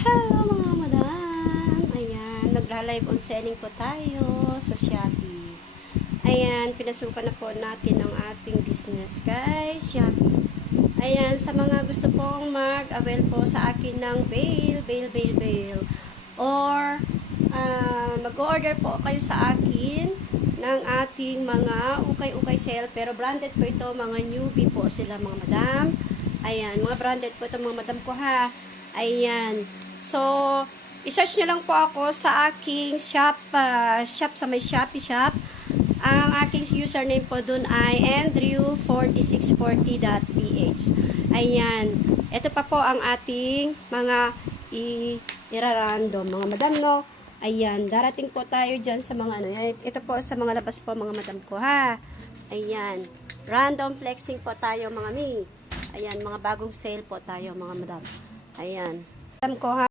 Hello mga madam! Ayan, magla-live on selling po tayo sa Shopee. Ayan, pinasukan na po natin ang ating business kay Shopee. Ayan, sa mga gusto pong mag-avail po sa akin ng bail, or mag-order po kayo sa akin ng ating mga ukay-ukay sale, pero branded po ito, mga newbie po sila mga madam. Ayan, mga branded po ito mga madam ko ha. Ayan. So, i-search nyo lang po ako sa aking shop sa may Shopee shop. Ang aking username po dun ay andrew4640.ph. Ayan. Ito pa po ang ating mga i-random mga madam, no? Ayan. Darating po tayo dyan sa mga ano. Ito po sa mga labas po mga madam ko, ha? Ayan. Random flexing po tayo mga mi. Ayan. Mga bagong sale po tayo mga madam. Ayan. Madam ko, ha?